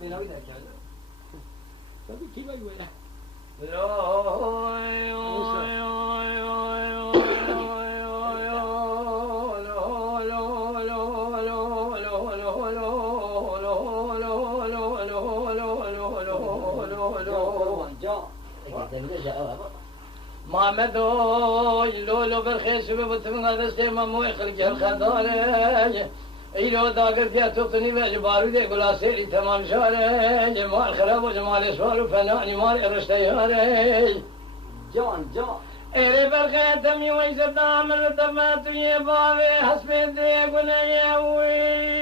بناوي ذاك هذا طيب كيف يقول محمد لولو بالخيس ببتمن هذا سيما مو يخرج الخضاري إلو داقر فيها تطني بجبارو دي قلاسيري تمام شاري جمال خراب وجمال اسوال وفناني مال رشتياري جان إيري بالخيس تمي ويزر دامل تماتو يبابي حسبي دي قنياوي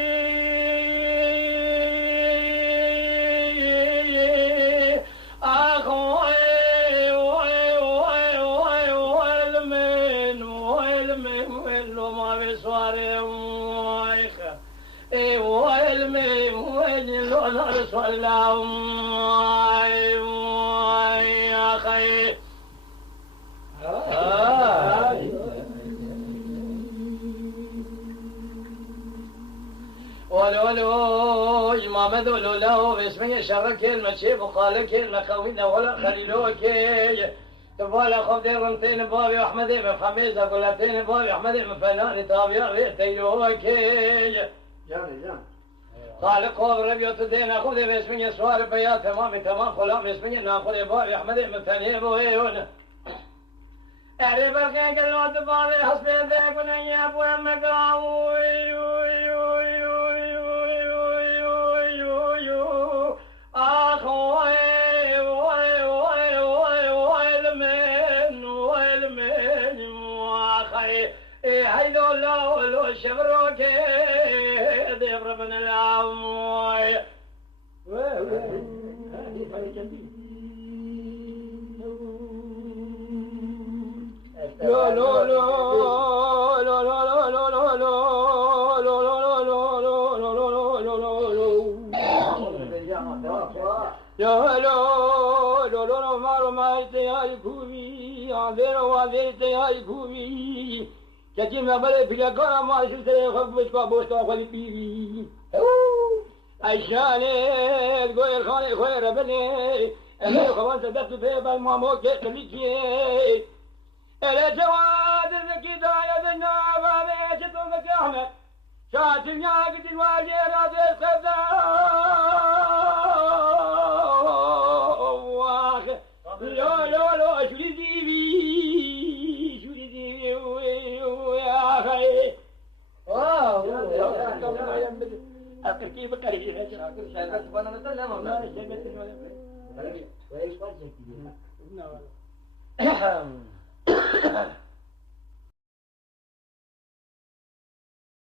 يا خي ولولو إمام ذولو باسمي شرك المشيب وقال كلمة خوينا ولا خليلوكي تبالا خفدي رمتين بابي أحمد بن خميسة قلتين بابي أحمد بن فنان طابيا بيتيلوكي جان قال قول ربيوت الدين خذ باسمي سوار بيا تمام خلا باسمي ناخذ بابي أحمد بن ثاني بوهيون أعرف الخير قلوت بابي حسبي ذاك ونيا أبو مقاوي هيدو لو شبروكي ضيف ربنا العموي Jadi mabale bila kau masih saya khabus kau bos kau kali piwi. Aisyane, goyal khane khoyra bane. أنا خلاص بدأت بيبا الماموكة تبيكي إلى جواد الكداية بالنابة بيشت أمك يا أحمد شات الناقد الواجه راضي الخذا لا شو لي ديبي يا أخي واو أقول كيف قريب شاكر شاكر سبحان الله لا ما لا وين سؤال جديد؟